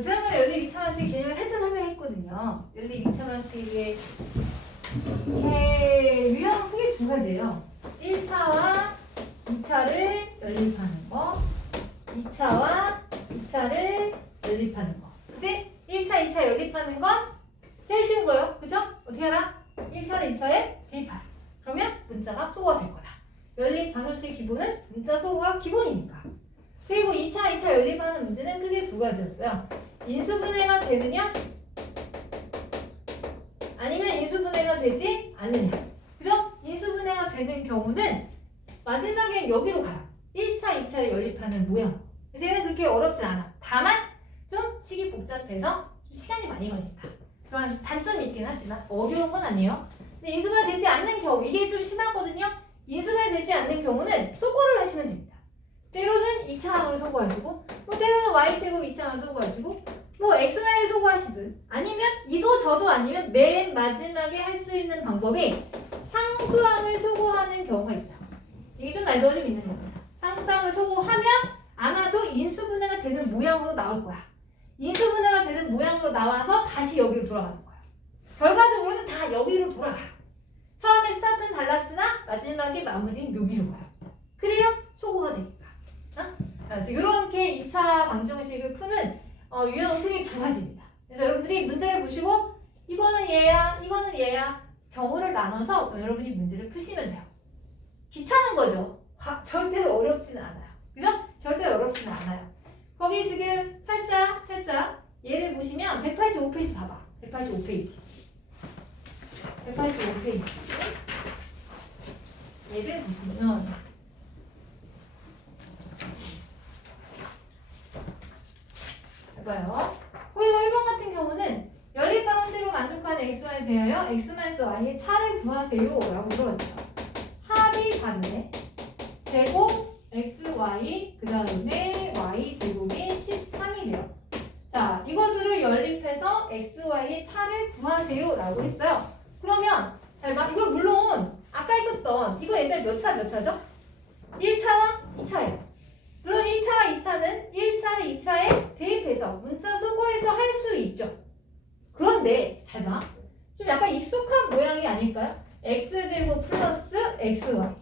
지난번에 연립 2차 방식 개념을 살짝 설명했거든요. 연립 2차 방식의 유형은 크게 두 가지예요. 1차와 2차를 연립하는 거, 2차와 2차를 연립하는 거. 그치? 1차, 2차 연립하는 건 제일 쉬운 거예요. 그죠? 어떻게 알아? 1차를 2차에 대입하라. 그러면 문자가 소거가 될 거다. 연립 방정식의 기본은 문자 소거가 기본이니까. 그리고 2차, 2차 연립하는 문제는 크게 두 가지였어요. 인수분해가 되느냐? 아니면 인수분해가 되지 않느냐? 그죠? 인수분해가 되는 경우는 마지막에 여기로 가요. 1차, 2차를 연립하는 모양. 그래서 얘는 그렇게 어렵진 않아. 다만 좀 식이 복잡해서 좀 시간이 많이 걸린다. 그런 단점이 있긴 하지만 어려운 건 아니에요. 근데 인수분해가 되지 않는 경우, 이게 좀 심하거든요. 인수분해가 되지 않는 경우는 소거를 하시면 됩니다. 때로는 2차항으로 소거하시고, 뭐 때로는 y제곱 2차항으로 소거하시고, 뭐 xy를 소거하시든, 아니면 이도 저도 아니면 맨 마지막에 할 수 있는 방법이 상수항을 소거하는 경우가 있어요. 이게 좀 난이도가 좀 있는 겁니다. 상수항을 소거하면 아마도 인수분해가 되는 모양으로 나올 거야. 인수분해가 되는 모양으로 나와서 다시 여기로 돌아가는 거야. 결과적으로는 다 여기로 돌아가. 처음에 스타트는 달랐으나 마지막에 마무리는 여기로 가요. 그래야 소거가 되니까. 이렇게 2차 방정식을 푸는 유형은 크게 두 가지입니다. 그래서 여러분들이 문제를 보시고 이거는 얘야, 이거는 얘야 경우를 나눠서 여러분이 문제를 푸시면 돼요. 귀찮은 거죠. 절대로 어렵지는 않아요. 그죠? 절대로 어렵지는 않아요. 거기 지금 살짝 얘를 보시면 185페이지 봐봐. 185페이지. 185페이지. 얘를 보시면 봐요. 거기 1번 같은 경우는 연립 방식으로 만족하는 xy에 대하여 x-y의 차를 구하세요 라고 물어봤어요. 합이 다르네. 제곱 xy 그 다음에 y제곱이 13이래요. 자, 이거들을 연립해서 xy의 차를 구하세요 라고 했어요. 그러면 잘 봐. 이걸 물론 아까 있었던 이거 옛날 몇 차죠? 1차와 2차예요. 물론 1차와 2차는 1차를 2차에 대입해서 문자 소거해서 할 수 있죠. 그런데 잘 봐. 좀 약간 익숙한 모양이 아닐까요? x제곱 플러스 xy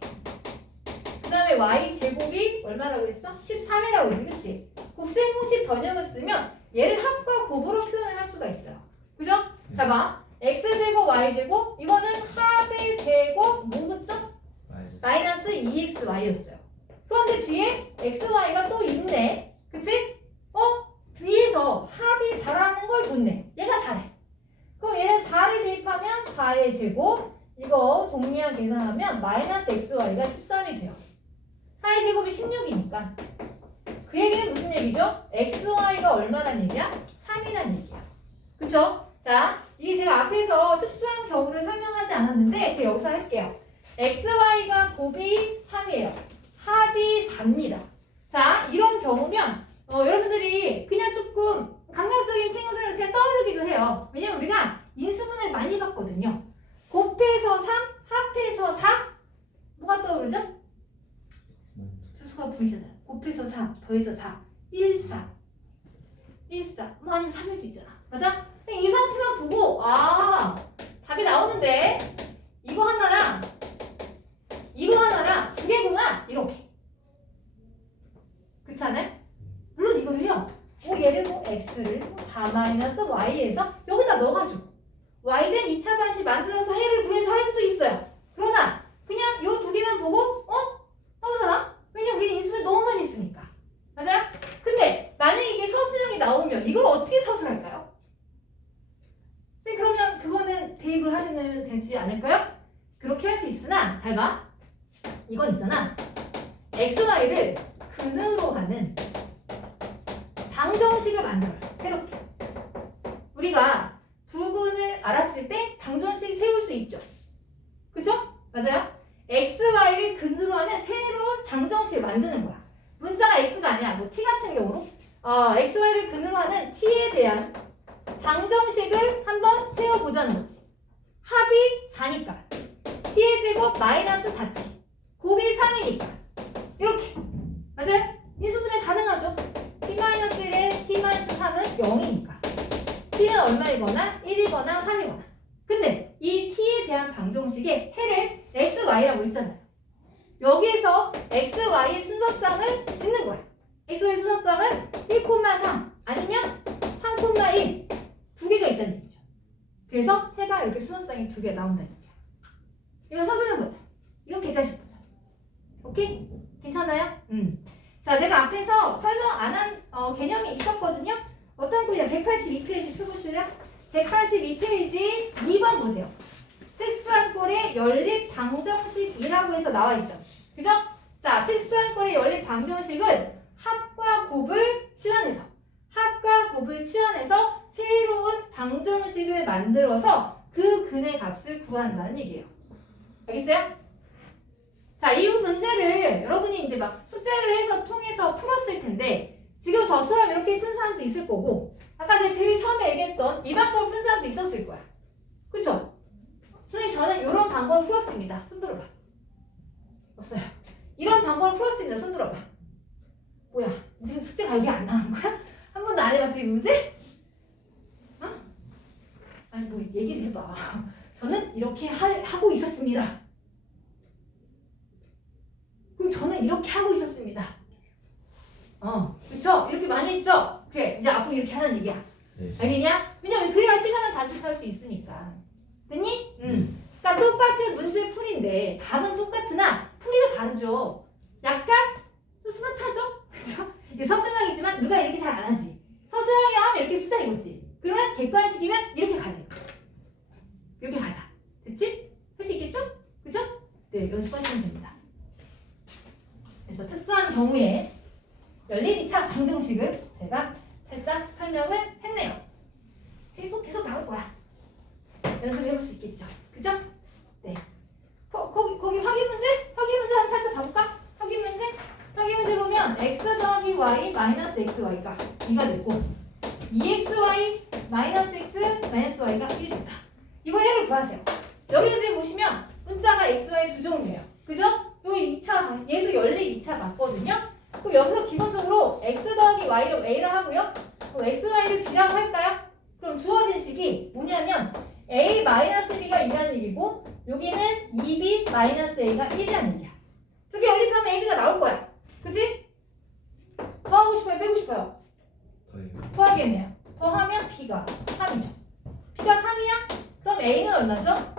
그 다음에 y제곱이 얼마라고 했어? 13이라고 했지, 그치? 곱셈공식 번역을 쓰면 얘를 합과 곱으로 표현을 할 수가 있어요. 그죠? 자 봐. x제곱 y제곱 이거는 합의 제곱 뭐 붙죠? 마이너스 2xy였어요. 그런데 뒤에 xy가 또 있네. 그치? 위에서 합이 4라는 걸 줬네. 얘가 4래. 그럼 얘는 4를 대입하면 4의 제곱 이거 동리한 계산하면 마이너스 xy가 13이 돼요. 4의 제곱이 16이니까 그 얘기는 무슨 얘기죠? xy가 얼마란 얘기야? 3이란 얘기야. 그쵸? 자, 이게 제가 앞에서 특수한 경우를 설명하지 않았는데 그 여기서 할게요. xy가 곱이 3이에요. 합이 4입니다. 자, 이런 경우면 여러분들이 그냥 조금 감각적인 친구들은 그냥 떠오르기도 해요. 왜냐면 우리가 인수분해를 많이 봤거든요. 곱해서 3, 합해서 4 뭐가 떠오르죠? 수수가 보이잖아요. 곱해서 3, 더해서 4, 1, 4 1, 4 뭐 아니면 3일도 있잖아. 맞아? 그냥 이 상태만 보고 답이 나오는데 이거 하나랑 두 개구나 이렇게. 그렇지 않아요? 물론 이거를요. 얘를 x를 4-y에서 여기다 넣어가지고 y된 2차 방식 만들어서 해를 구해서 할 수도 있어요. 그러나 그냥 요 두 개만 보고 나오잖아? 왜냐면 우리 인수분해 너무 많이 했으니까. 맞아요? 근데 만약에 이게 서술형이 나오면 이걸 어떻게 서술할까요? 그러면 그거는 대입을 하시면 되지 않을까요? 그렇게 할 수 있으나 잘 봐. 이건 있잖아. xy를 근으로 하는 방정식을 만들어요. 새롭게. 우리가 두근을 알았을 때 방정식 세울 수 있죠. 그죠? 맞아요? xy를 근으로 하는 새로운 방정식을 만드는 거야. 문자가 x가 아니야. 뭐 t 같은 경우로 xy를 근으로 하는 t에 대한 방정식을 한번 세워보자는 거지. 합이 4니까 t의 제곱 마이너스 4t 곱이 3이니까 이렇게. 맞아요? 인수분해 가능하죠? t-1에 t-3은 0이니까 t는 얼마이거나 1이거나 3이거나. 근데 이 t에 대한 방정식에 해를 x, y라고 했잖아요. 여기에서 x, y의 순서쌍을 짓는 거야. x, y 순서쌍은 1,3 아니면 3,1 두 개가 있다는 얘기죠. 그래서 해가 이렇게 순서쌍이 두 개 나온다는 얘기야. 이거 서술형 보자. 이건 객관식 보자. 오케이? 괜찮아요? 자, 제가 앞에서 설명 안 한 개념이 있었거든요. 어떤 글이야? 182페이지 펴보실래요? 182페이지 2번 보세요. 특수한 꼴의 연립 방정식이라고 해서 나와 있죠. 그죠? 자, 특수한 꼴의 연립 방정식은 합과 곱을 치환해서 새로운 방정식을 만들어서 그 근의 값을 구한다는 얘기예요. 알겠어요? 자, 이 문제를 여러분이 이제 막 숙제를 해서 통해서 풀었을 텐데 지금 저처럼 이렇게 푼 사람도 있을 거고 아까 제가 제일 처음에 얘기했던 이 방법을 푼 사람도 있었을 거야. 그쵸? 선생님 저는 이런 방법을 풀었습니다. 손 들어봐. 없어요. 이런 방법을 풀었습니다. 손 들어봐. 뭐야? 지금 숙제가 여기 안 나온 거야? 한 번도 안 해봤어 이 문제? 어? 아니 뭐 얘기를 해봐. 저는 이렇게 하고 있었습니다. 그럼 저는 이렇게 하고 있었습니다. 그쵸? 이렇게 많이 했죠? 그래, 이제 앞으로 이렇게 하는 얘기야. 네. 알겠냐? 왜냐면 그래야 시간을 단축할 수 있으니까. 됐니? 그러니까 똑같은 문제 풀인데 답은 똑같으나 풀이가 다르죠. 약간 좀 스마트하죠? 그쵸? 이게 서술형이지만 누가 이렇게 잘 안 하지. 서술형이라 하면 이렇게 쓰자 이거지. 그러면 객관식이면 이렇게 가야 돼. 이렇게 가자. 됐지? 할 수 있겠죠? 그죠? 네, 연습하시면 됩니다. 그래서 특수한 경우에 연립 2차 방정식을 제가 살짝 설명을 했네요. 계속 나올 거야. 연습을 해볼 수 있겠죠. 그죠? 네. 거기 확인 문제? 확인 문제 한번 살짝 봐볼까? 확인 문제 보면 x 더하기 y 마이너스 xy가 2가 됐고 2xy 마이너스 x 마이너스 y가 1이 됐다. 이거 해를 구하세요. 여기도 지금 보시면 문자가 xy 두 종류예요. 그죠? 여기 2차, 얘도 연립 2차 맞거든요? 그럼 여기서 기본적으로 x 더하기 y를 a를 하고요. 그럼 x, y를 b라고 할까요? 그럼 주어진 식이 뭐냐면 a 마이너스 b가 2라는 얘기고 여기는 2b 마이너스 a가 1이라는 얘기야. 두 개 연립하면 ab가 나올 거야. 그치? 더하고 싶어요? 빼고 싶어요? 더해요. 더하겠네요. 더하면 b가 3이죠. b가 3이야? 그럼 a는 얼마죠?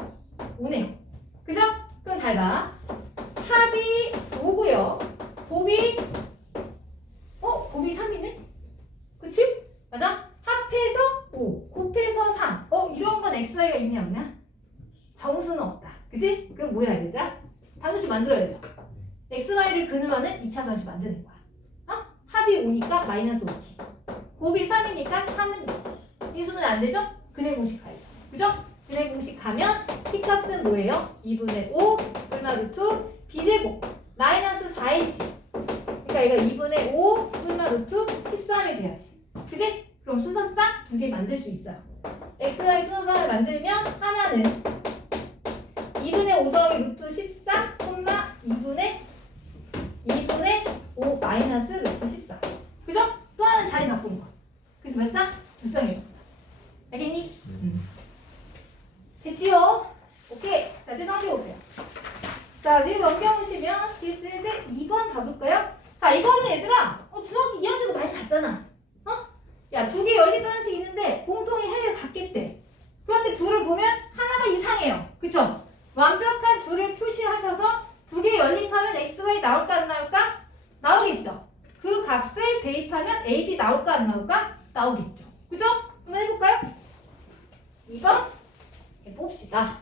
5네요. 그죠? 그럼 잘 봐. 합이 5고요. 곱이 3이네? 그치? 맞아? 합해서 5, 곱해서 3. 이런 건 xy가 있냐 없냐? 정수는 없다. 그치? 그럼 뭐 해야 되더라? 방정식 만들어야죠. xy를 근으로 하는 2차 방정식 만드는 거야. 합이 5니까 마이너스 5t. 곱이 3이니까 3은 인수분해 안 되죠? 근의 공식 가야죠. 그죠? 근의 공식 가면 t 값은 뭐예요? 2분의 5 얼마 루트 b제곱 마이너스 4ac. 그러니까 얘가 2분의 5 얼마 루트 13이 돼야지. 그지? 그럼 순서쌍 두 개 만들 수 있어요. xy 순서쌍을 만들면 하나는 2분의 5 더하기 루트 14 2분의 5 마이너스 루트 14. 그죠? 또 하나는 자리 바꾸는 거. 그래서 몇 쌍? 두 쌍이죠. 알겠니? 됐지요? 오케이. 자, 이제 넘겨보세요. 자, 이렇게 넘겨보시면 필수에서 2번 봐볼까요? 자, 이거는 얘들아 중학교 2학년 때도 많이 봤잖아. 야, 두 개 연립 방정식 있는데 공통의 해를 갖겠대. 그런데 둘을 보면 하나가 이상해요. 그쵸? 완벽한 둘을 표시하셔서 두 개 연립하면 xy 나올까 안 나올까? 나오겠죠. 그 값을 대입하면 ab 나올까 안 나올까? 나오겠죠. 그죠? 한번 해볼까요? 2번 해봅시다.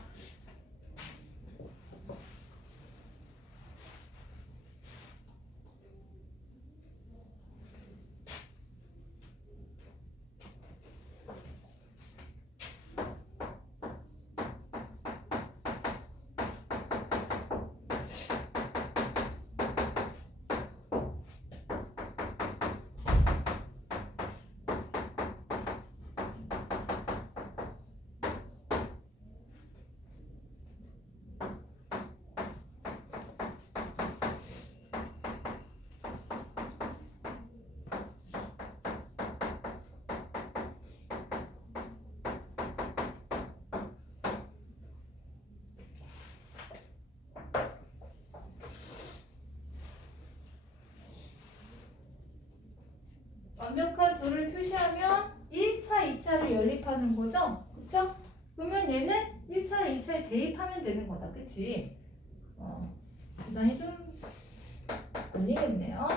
완벽한 둘을 표시하면 1차, 2차를 연립하는 거죠? 그쵸? 그러면 얘는 1차, 2차에 대입하면 되는 거다. 그치? 계산이 좀 걸리겠네요.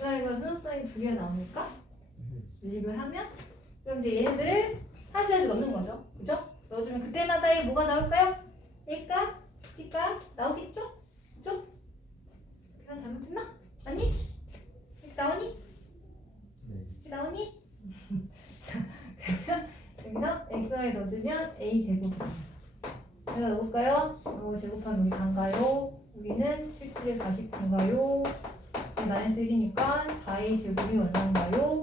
xy가 순서상이 두 개 나오니까 연립을 하면 그럼 이제 얘네들을 하나씩 넣는 거죠. 그죠? 넣어주면 그때마다 이 뭐가 나올까요? A값, B값 나오겠죠? 그죠? 계산 잘못했나? 아니? 이렇게 나오니? 이렇게 나오니? 자, 그러면 여기서 xy 넣어주면 a 제곱. 여기다 넣어볼까요? 이거 제곱하면 여기 단가요? 여기는 77에 49인가요? 마이너스 1이니까 4a 제곱이 얼마인가요?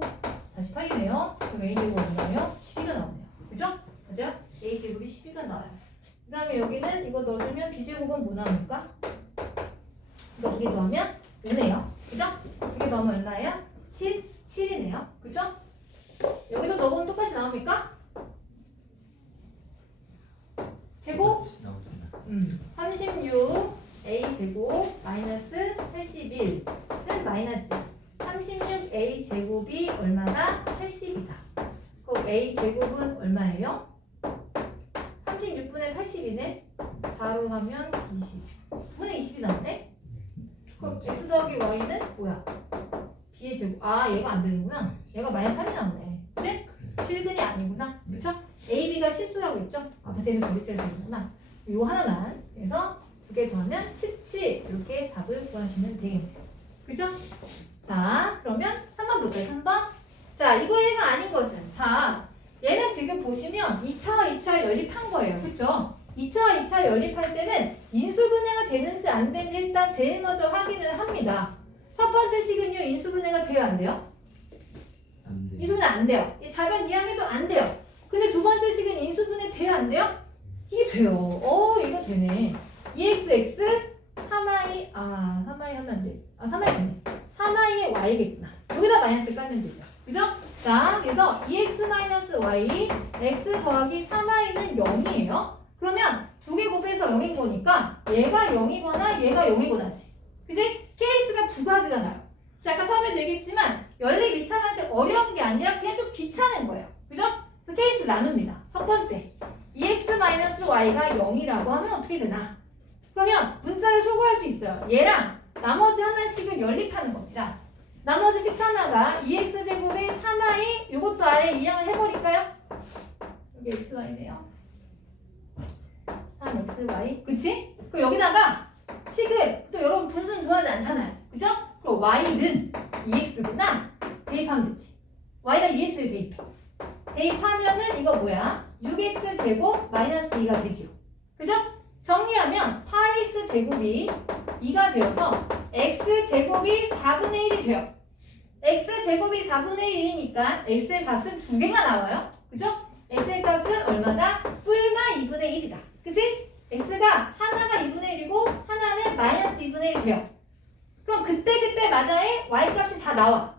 48이네요. 그럼 a 제곱 얼마요? 12가 나오네요. 그죠? 맞아요? a 제곱이 12가 나와요. 그 다음에 여기는 이거 넣어주면 b 제곱은 뭐 나옵니까? 이거 두 개 더하면 5네요. 그죠? 두 개 더하면 얼마예요? 17이네요. 그죠? 여기도 넣어보면 똑같이 나옵니까? 제곱? 36 a 제곱 마이너스 81은 마이너스 36 a 제곱이 얼마다? 80이다. 그럼 a 제곱은 얼마예요? 36분의 80이네. 바로 하면 20. 9분의 20이 나오네. 그럼 x 더하기 y는 뭐야? b의 제곱. 아, 얘가 안 되는구나. 얘가 마이너스 3이 나오네. 그치? 실근이 아니구나. 그쵸? a, b가 실수라고 했죠? 앞에서 얘는 반대쪽에 되는구나. 요 하나만. 그래서 두 개 더하면 17. 이렇게 답을 구하시면 되겠네요. 그죠? 자, 그러면 3번 볼까요? 3번. 자, 이거 얘가 아닌 것은. 자, 얘는 지금 보시면 2차와 2차를 연립한 거예요. 그쵸? 2차와 2차 연립할 때는 인수분해가 되는지 안 되는지 일단 제일 먼저 확인을 합니다. 첫 번째 식은요, 인수분해가 돼요, 안 돼요? 안 돼. 인수분해 안 돼요. 이 자변 이항해도 안 돼요. 근데 두 번째 식은 인수분해 돼요, 안 돼요? 이게 돼요. 이거 되네. 2xx 3y 3y 하면 안 돼. 3y 되네. 3y의 y겠구나. 여기다 마이너스 깔면 되죠. 그죠? 자, 그래서 2x-y x 더하기 3y는 0이에요. 그러면 두 개 곱해서 0인 거니까 얘가 0이거나 얘가 0이거나지. 그지? 케이스가 두 가지가 나요. 자, 아까 처음에도 얘기했지만 연립 2차 방식 어려운 게 아니라 그냥 좀 귀찮은 거예요. 그죠? 그래서 케이스 나눕니다. 첫 번째, 2x-y가 0이라고 하면 어떻게 되나? 그러면 문자를 소거할 수 있어요. 얘랑 나머지 하나씩은 연립하는 겁니다. 나머지 식 하나가 2x제곱의 3y 이것도 아래 이항을 해버릴까요? 여기 xy네요. 3xy 그치? 그럼 여기다가 식을 또 여러분 분수는 좋아하지 않잖아요. 그죠? 그럼 y는 2x구나 대입하면 되지. y가 2x를 대입해. 대입하면은 이거 뭐야? 6x제곱 마이너스 2가 되죠. 그죠? 정리하면 8x제곱이 2가 되어서 x제곱이 4분의 1이 돼요. x제곱이 4분의 1이니까 x의 값은 두 개가 나와요. 그죠? x의 값은 얼마다? 뿔마 2분의 1이다. 그치? x가 하나가 2분의 1이고 하나는 마이너스 2분의 1이 돼요. 그럼 그때마다의 y값이 다 나와.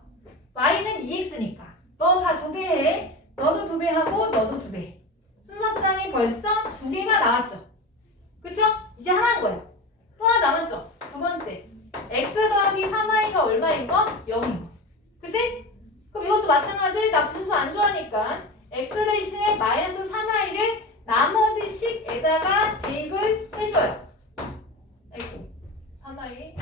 y는 2x니까 너 다 두 배 해. 너도 두 배 하고 너도 두 배 해. 순서상이 벌써 두 개가 나왔죠. 그쵸? 이제 하나인 거예요. 또 하나 남았죠? 두 번째 x 더하기 3y가 얼마인 거? 0인 거. 그치? 그럼 이것도 마찬가지. 나 분수 안 좋아하니까 x 대신에 마이너스 3y를 나머지 식에다가 대입을 해줘요. 아이고 3y,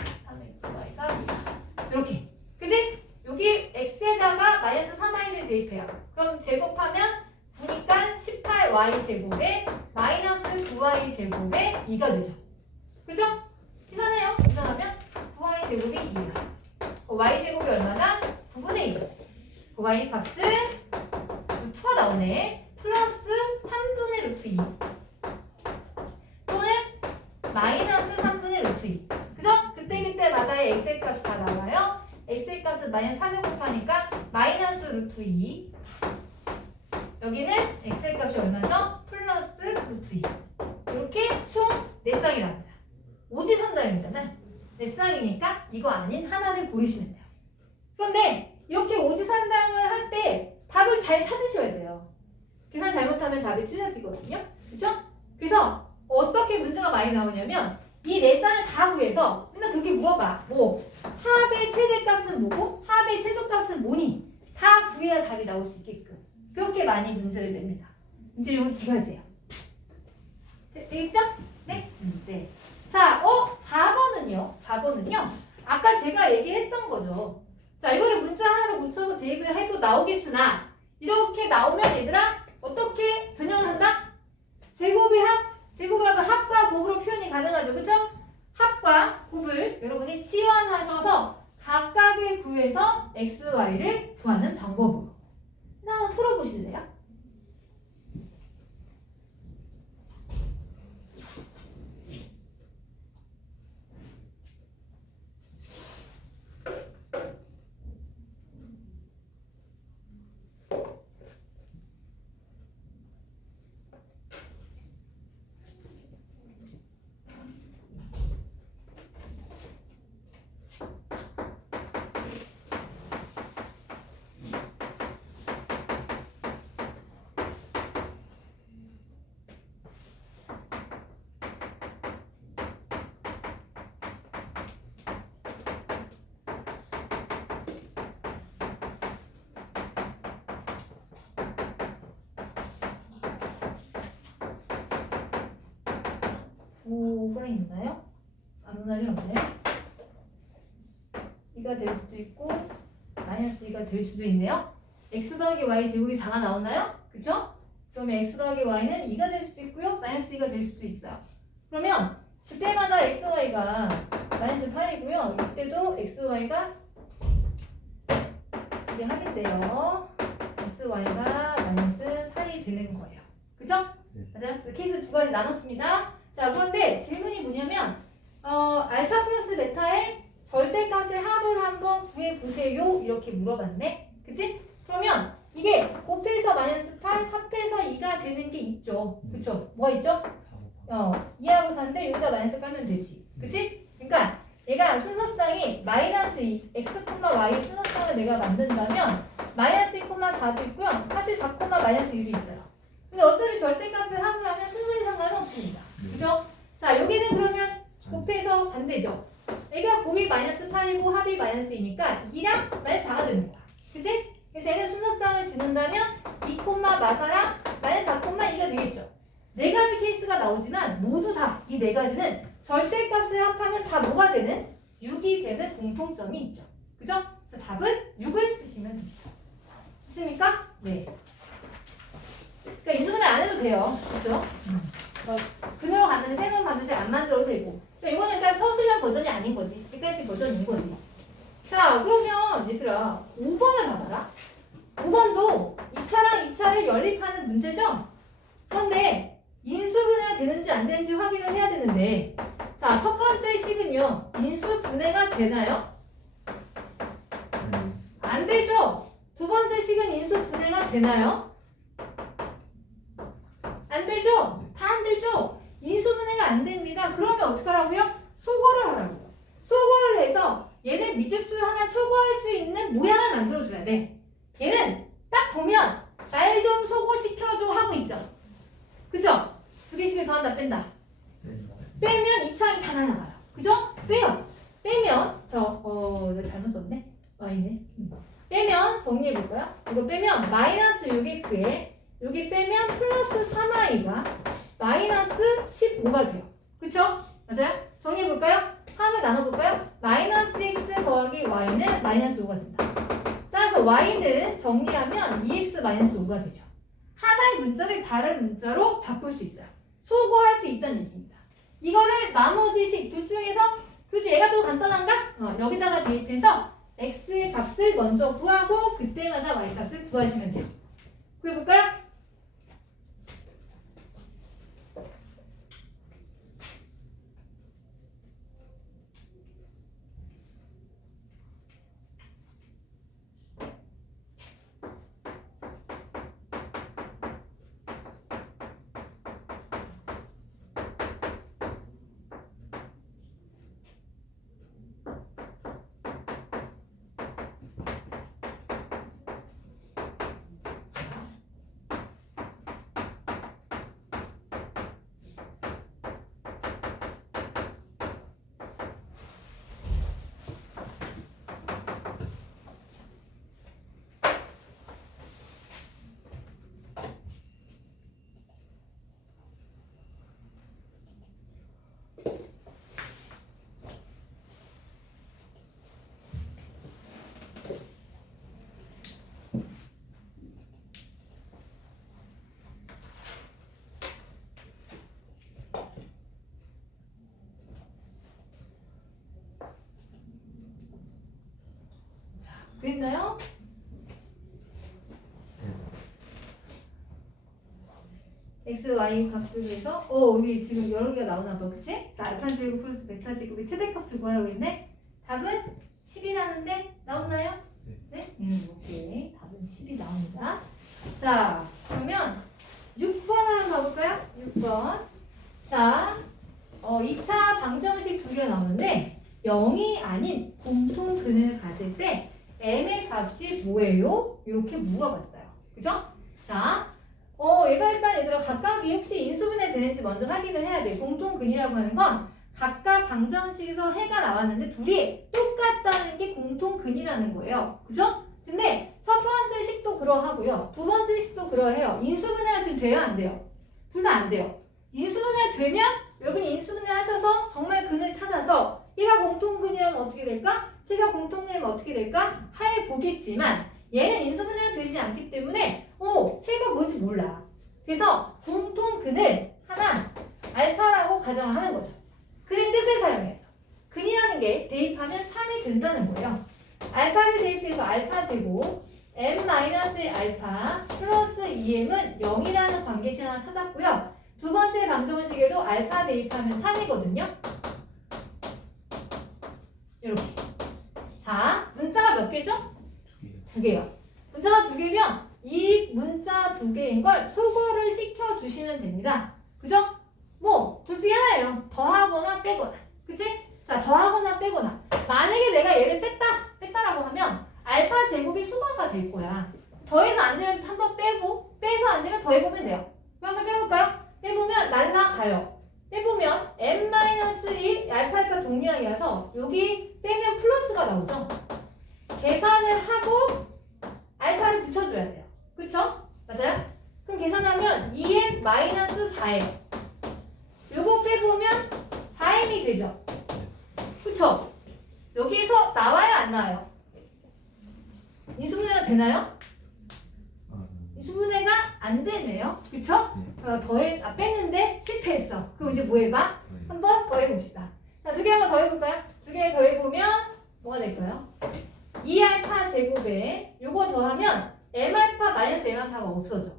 3xy가 이렇게. 그치? 여기 x에다가 마이너스 3y를 대입해요. 그럼 제곱하면 9니까 18y 제곱에 마이너스 9y 제곱 제곱에 2가 되죠. 그죠? 계산해요. 계산하면 9y 제곱이 2야. y 제곱이 얼마나? 9분의 2. y 값은 루트가 나오네. 플러스 3분의 루트 2 또는 마이너스 3분의 루트 2. 그죠? 그때마다의 x의 값이 다 나와요. x의 값은 마이너스 3을 곱하니까 마이너스 루트 2. 여기는 x의 값이 얼마죠? 플러스 루트 2. 이렇게 총 4쌍이 나옵니다. 오지선다형이잖아요. 4쌍이니까 이거 아닌 하나를 고르시면 돼요. 그런데 이렇게 오지선다형을 할 때 답을 잘 찾으셔야 돼요. 계산 잘못하면 답이 틀려지거든요. 그렇죠? 그래서 어떻게 문제가 많이 나오냐면 이 4쌍을 다 구해서 맨날 그렇게 물어봐. 뭐 합의 최대값은 뭐고 합의 최소값은 뭐니? 다 구해야 답이 나올 수 있게끔 그렇게 많이 문제를 냅니다. 이제 이건 2가지예요. 되겠죠? 네? 네. 자, 4번은요? 4번은요? 아까 제가 얘기했던 거죠. 자, 이거를 문자 하나로 붙여서 대입을 해도 나오겠으나 이렇게 나오면 얘들아 어떻게 변형을 한다? 제곱의 합은 합과 곱으로 표현이 가능하죠. 그쵸? 합과 곱을 여러분이 치환하셔서 각각을 구해서 x, y를 구하는 방법으로. 한번 풀어보실래요? 구가 있나요? 아무 날이 없네요. 2가 될 수도 있고 마이너스 2가 될 수도 있네요. x 더하기 y 제곱이 4가 나오나요? 그쵸? 그러면 x 더하기 y는 2가 될 수도 있고요. 마이너스 2가 될 수도 있어요. 그러면 그때마다 x, y가 마이너스 8이고요. 이때도 x, y가 이제 합인데요. x, y가 마이너스 8이 되는 거예요. 그쵸? 네. 맞아요? 케이스 2가지 나눴습니다. 자, 그런데 질문이 뭐냐면 알파 플러스 베타의 절대값의 합을 한번 구해보세요. 이렇게 물어봤네. 그치? 그러면 이게 곱해서 마이너스 8, 합해서 2가 되는 게 있죠. 그쵸? 뭐가 있죠? 2하고 4인데 여기다 마이너스 까면 되지. 그치? 그러니까 얘가 순서쌍이 마이너스 2, x, y 순서쌍을 내가 만든다면 마이너스 2, 4도 있고요. 사실 4, 마이너스 1도 있어요. 근데 어차피 절대값을 합을 하면 순서에 상관은 없습니다. 그죠? 자, 여기는 그러면 곱해서 반대죠. 얘가 곱이 마이너스 8이고 합이 마이너스 2니까 2랑 마이너스 4가 되는 거야. 그치? 그래서 얘는 순서쌍을 짓는다면 2, 마사랑 마이너스 4, 2가 되겠죠. 4가지 케이스가 나오지만 모두 다 이 4가지는 절대값을 합하면 다 뭐가 되는? 6이 되는 공통점이 있죠. 그죠? 그래서 답은 6을 쓰시면 됩니다. 됐습니까? 네. 그러니까 인수분해 안 해도 돼요. 그죠? 그대로 가는 새로운 반도체 안 만들어도 되고. 그러니까 이거는 그러니까 서술형 버전이 아닌 거지. 객관식 버전인 거지. 자, 그러면 얘들아 5번을 봐봐라. 5번도 2차랑 2차를 연립하는 문제죠? 그런데 인수분해가 되는지 안 되는지 확인을 해야 되는데 자, 첫 번째 식은요. 인수분해가 되나요? 안 되죠? 두 번째 식은 인수분해가 되나요? 안 되죠? 다 안 되죠? 인수분해가 안 됩니다. 그러면 어떡하라고요? 소거를 하라고요. 소거를 해서 얘는 미지수를 하나 소거할 수 있는 모양을 만들어줘야 돼. 얘는 딱 보면 날 좀 소거시켜줘 하고 있죠. 그쵸? 2개씩을 더한다 뺀다. 빼면 2차항이 다 날아가요. 그죠? 빼요. 빼면 내가 잘못 썼네. 아니네. 빼면 정리해볼까요? 이거 빼면 마이너스 6x에 여기 빼면 플러스 3i가 마이너스 15가 돼요. 그쵸? 맞아요? 정리해볼까요? 3을 나눠볼까요? 마이너스 x 더하기 y는 마이너스 5가 된다. 따라서 y는 정리하면 2x 마이너스 5가 되죠. 하나의 문자를 다른 문자로 바꿀 수 있어요. 소거할 수 있다는 얘기입니다. 이거를 나머지 식 둘 중에서 굳이 얘가 더 간단한가? 여기다가 대입해서 x의 값을 먼저 구하고 그때마다 y 값을 구하시면 돼요. 구해볼까요? 됐나요? x, y 값을 위해서 여기 지금 여러 개가 나오나 봐, 그치? 자, 알파 제곱 플러스 베타 제곱의 최대값을 구하라고 했네. 답은 10이라는데 나오나요? 네? 오케이. 답은 10이 나옵니다. 자, 그러면 6번 한번 가볼까요? 6번. 자, 2차 방정식 두 개가 나오는데 0이 아닌 공통근을 가질 때 m의 값이 뭐예요? 이렇게 물어봤어요. 그죠? 자, 얘가 일단 얘들아 각각이 혹시 인수분해 되는지 먼저 확인을 해야 돼. 공통근이라고 하는 건 각각 방정식에서 해가 나왔는데 둘이 똑같다는 게 공통근이라는 거예요. 그죠? 근데 첫 번째 식도 그러하고요. 두 번째 식도 그러해요. 인수분해가 지금 돼요? 안 돼요? 둘 다 안 돼요. 인수분해 되면 여러분이 인수분해 하셔서 정말 근을 찾아서 얘가 공통근이라면 어떻게 될까? 쟤가 공통근이라면 어떻게 될까? 해 보겠지만 얘는 인수분해가 되지 않기 때문에 해가 뭔지 몰라. 그래서 공통근을 하나 알파라고 가정을 하는 거죠. 근의 뜻을 사용해야죠. 근이라는 게 대입하면 3이 된다는 거예요. 알파를 대입해서 알파 제곱 m-알파 플러스 2m은 0이라는 관계식 하나 찾았고요. 두 번째 방정식에도 알파 대입하면 3이거든요. 이렇게. 자, 문자가 몇 개죠? 두 개요. 문자가 두 개면 이 문자 두 개인 걸 소거를 시켜주시면 됩니다. 그죠? 뭐, 둘 중에 하나예요. 더하거나 빼거나. 그치? 자, 더하거나 빼거나. 만약에 내가 얘를 뺐다라고 하면 알파 제곱이 소거가 될 거야. 더해서 안 되면 한번 빼고, 빼서 안 되면 더해보면 돼요. 그럼 한번 빼볼까요? 빼보면 날라가요. 빼보면 n-1 알파 동류항이라서 여기 빼면 플러스가 나오죠. 계산을 하고 알파를 붙여줘야 돼요. 그쵸? 맞아요? 그럼 계산하면 2m-4예요. 요거 빼보면 4m이 되죠. 그쵸? 여기에서 나와요? 안 나와요? 인수분해가 되나요? 인수분해가 안 되네요. 그쵸? 뺐는데 실패했어. 그럼 이제 뭐 해봐? 한번 더 해봅시다. 자, 두 개 한번 더 해볼까요? 두 개 더 해보면 뭐가 될까요? 2알파 제곱에 요거 더하면 m알파 마이너스 m알파가 없어져.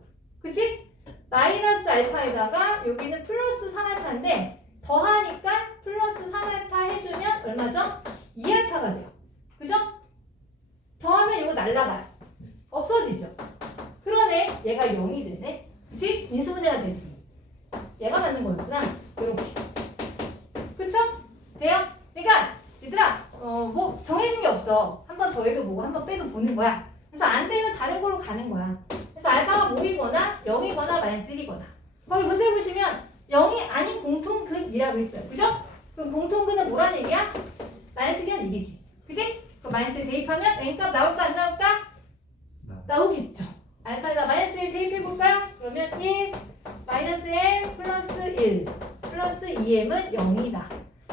그치? 마이너스 알파에다가 여기는 플러스 3알파인데 더하니까 플러스 3알파 해주면 얼마죠? 2알파가 돼요. 그죠? 더하면 이거 날라가요. 없어지죠? 그러네. 얘가 0이 되네. 그치? 인수분해가 되지. 얘가 맞는 거였구나. 요렇게. 그쵸? 돼요? 그러니까 얘들아 뭐 정해진 게 없어. 한 번 더 해도 보고 한 번 빼도 보는 거야. 그래서 안 되면 다른 걸로 가는 거야. 그래서 알파가 5이거나 0이거나 마이너스 1이거나 거기 문제 보시면 0이 아닌 공통근이라고 있어요. 그죠? 그럼 공통근은 뭐라는 얘기야? 마이너스 1이면 이기지. 그치? 그 마이너스를 대입하면 n값 나올까 안 나올까? 나오겠죠. 알파에다 마이너스 1 대입해볼까요? 그러면 1 마이너스 n 플러스 1 플러스 2m은 0이다.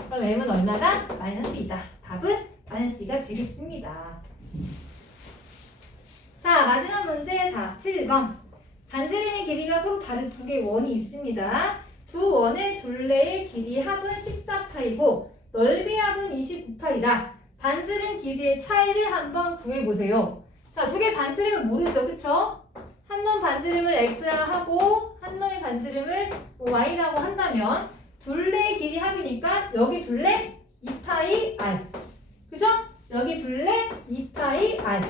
그럼 m은 얼마다? 마이너스 2다. 답은 마이너스 2가 되겠습니다. 자, 마지막 문제 7번. 반지름의 길이가 서로 다른 두 개의 원이 있습니다. 두 원의 둘레의 길이 합은 14파이고 넓이 합은 29파이다. 반지름 길이의 차이를 한번 구해보세요. 자, 두 개 반지름을 모르죠, 그쵸? 한 놈 반지름을 x라 하고 한 놈의 반지름을 y라고 한다면 둘레의 길이 합이니까 여기 둘레 2파이 r, 그죠? 여기 둘레 2파이 r.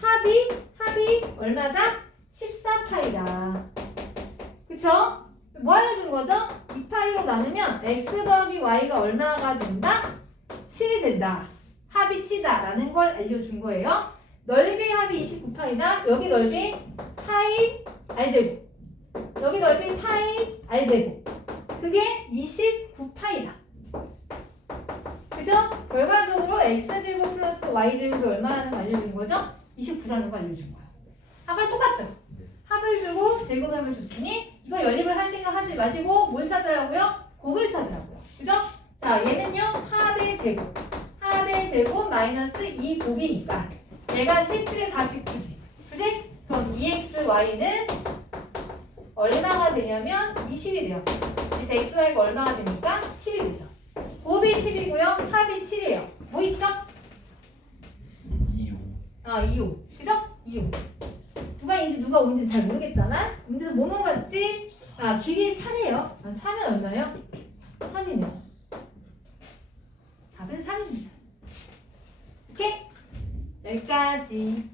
합이 얼마다? 14파이다. 그쵸? 뭐 알려준 거죠? 2파이로 나누면 x 더하기 y가 얼마가 된다? 7이 된다. 합이 7이다 라는 걸 알려준 거예요. 넓이 합이 29파이다. 여기 넓이 파이 r제곱, 여기 넓이 파이 r제곱, 그게 29파이다. 그죠? 결과적으로 x제곱 플러스 y제곱이 얼마라는 거 알려준 거죠? 29라는 거 알려준 거예요. 아까 똑같죠? 합을 주고 제곱함을 줬으니 이거 연립을 할 생각 하지 마시고 뭘 찾으라고요? 곱을 찾으라고요. 그죠? 자, 얘는요 합의 제곱 마이너스 2 곱이니까 얘가 77에 49지. 그지? 그럼 2xy는 얼마가 되냐면 20이 돼요. 그래서 xy가 얼마가 됩니까? 10이 되죠. 곱이 10이고요. 합이 7이에요. 뭐 있죠? 2호. 2호. 그죠? 2호. 누가 인지 누가 온지 잘 모르겠다만 문제는 뭐만 봤지? 길이의 차례예요. 차면 얼마예요? 3이네요. 답은 3입니다. 오케이? 여기까지.